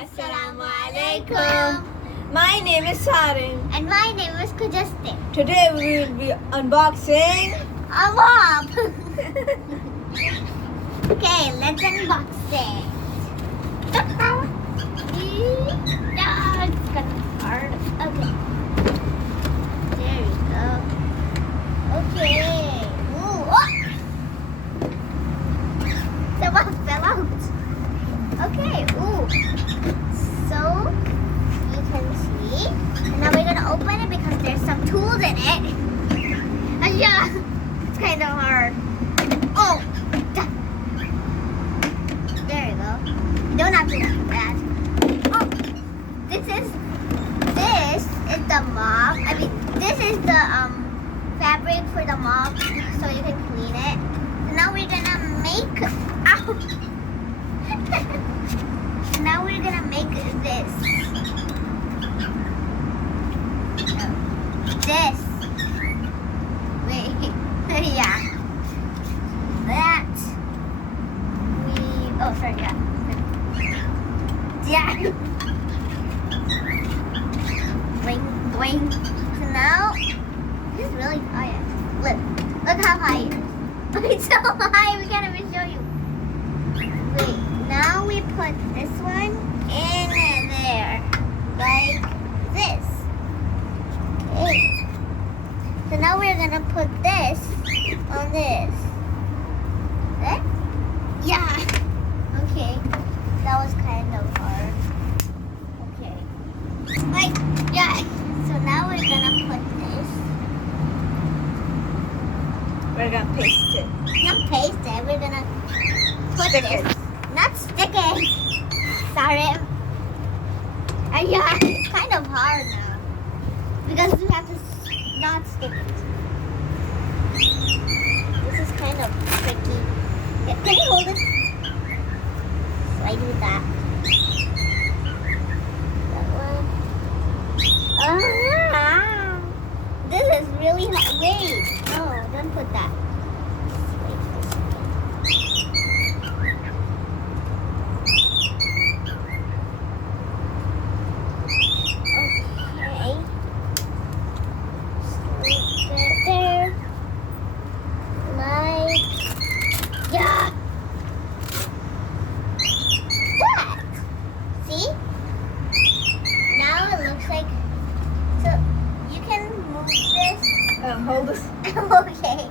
Assalamualaikum. My name is Sarin. And my name is Kajaste. Today we will be unboxing A mop. Okay, let's unbox it. Yeah, it's kind of hard. Okay. There you go. Okay. Ooh. Oh. Someone fell out. Okay. Ooh. So you can see. And now we're gonna open it because there's some tools in it. Yeah. It's kind of hard. Oh. There you go. You don't have to do that. Oh. This is the mop. I mean, this is the fabric for the mop, so you can clean it. So now we're gonna make. Ow. Now we're gonna make this. This. Wait. Yeah. That. Oh, sorry. Yeah. Yeah. Boing, boing. So now, this is really high. Look how high it is. It's so high, we can't even show you. Wait, now we put this one in there, like this. Okay. So now we're gonna put this on this. That? Yeah. Okay. That was kind of hard. Okay. Like, yeah. So now we're gonna put this. We're gonna paste it. Not paste it. We're gonna put Stick this. it. Not stick it. Sorry. Yeah, it's kind of hard now because we have to not stick it. This is kind of tricky. Yeah, can you hold it? So I do that. That one. Ah, this is really hard. Wait, no, don't put that. Wait a second. Okay. So there. Like, yeah. That. See? Now it looks like. So you can move this. Hold this. Okay.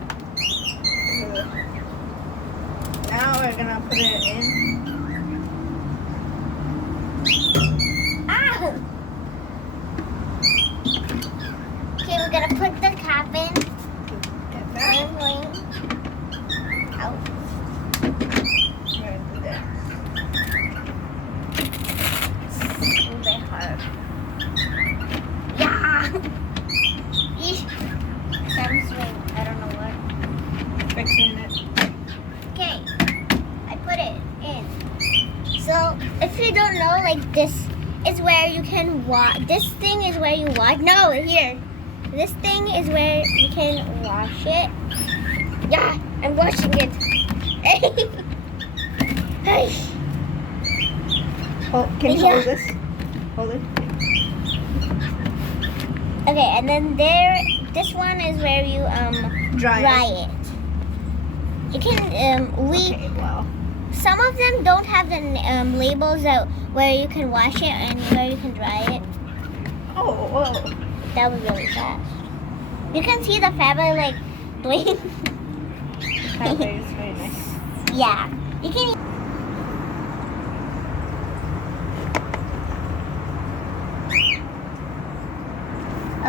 Now we're gonna put it in. Ah. Okay, we're gonna put the cap in. Get that. Boing, boing. Out. We're gonna do that. Move it hard. Yeah. Eesh. Some swing. I don't know what. Fixing it. Okay. I put it in. So if you don't know, like this is where you can wash. This thing is where you wash. No, here. This thing is where you can wash it. Yeah, I'm washing it. Hey. Can you Yeah. hold this? Hold it. Okay, and then there, this one is where you Dry it. You can Okay, wow. some of them don't have the labels out where you can wash it and where you can dry it. Oh, whoa. That was really fast. You can see the fabric like doing. Fabric is very nice. Yeah, you can.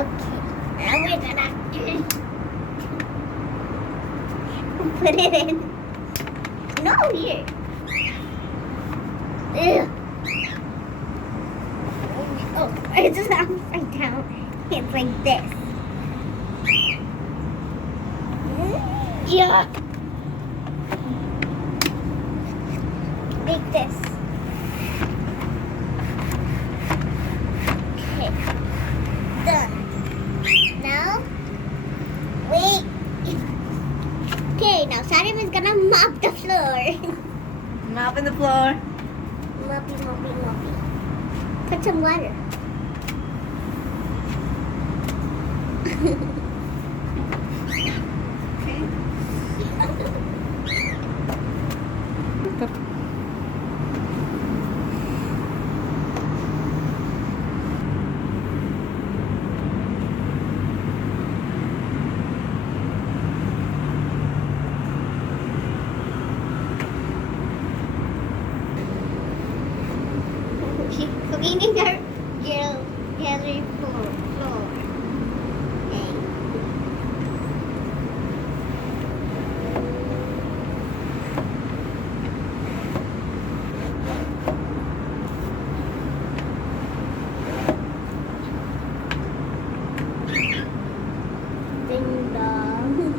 Okay, now we're gonna put it in. No, here. Ew. Oh, it's just upside down. It's like this. Yeah. Like this. Okay. Done. Now, wait. Okay, now Sarim is gonna mop the floor. Mop in the floor. Moppy, moppy, moppy. Put some water. Okay. She's cleaning her gallery floor. Okay. Ding dong.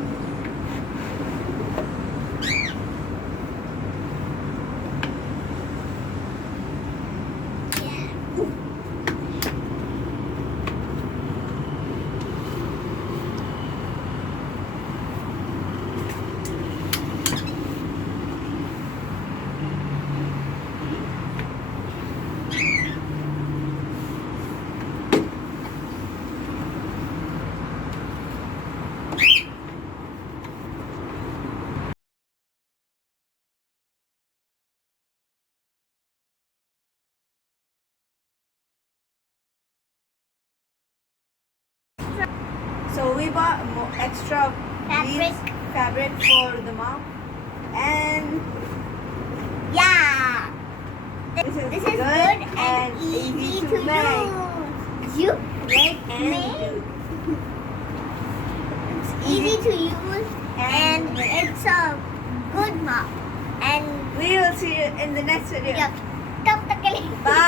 So we bought extra Fabric. fabric for the mom, and Yeah. this is This is good and easy to make. use. You Make and Make. do. It's easy to use and it's a good mop. And We will see you in the next video. yeah, stop the killing. Bye.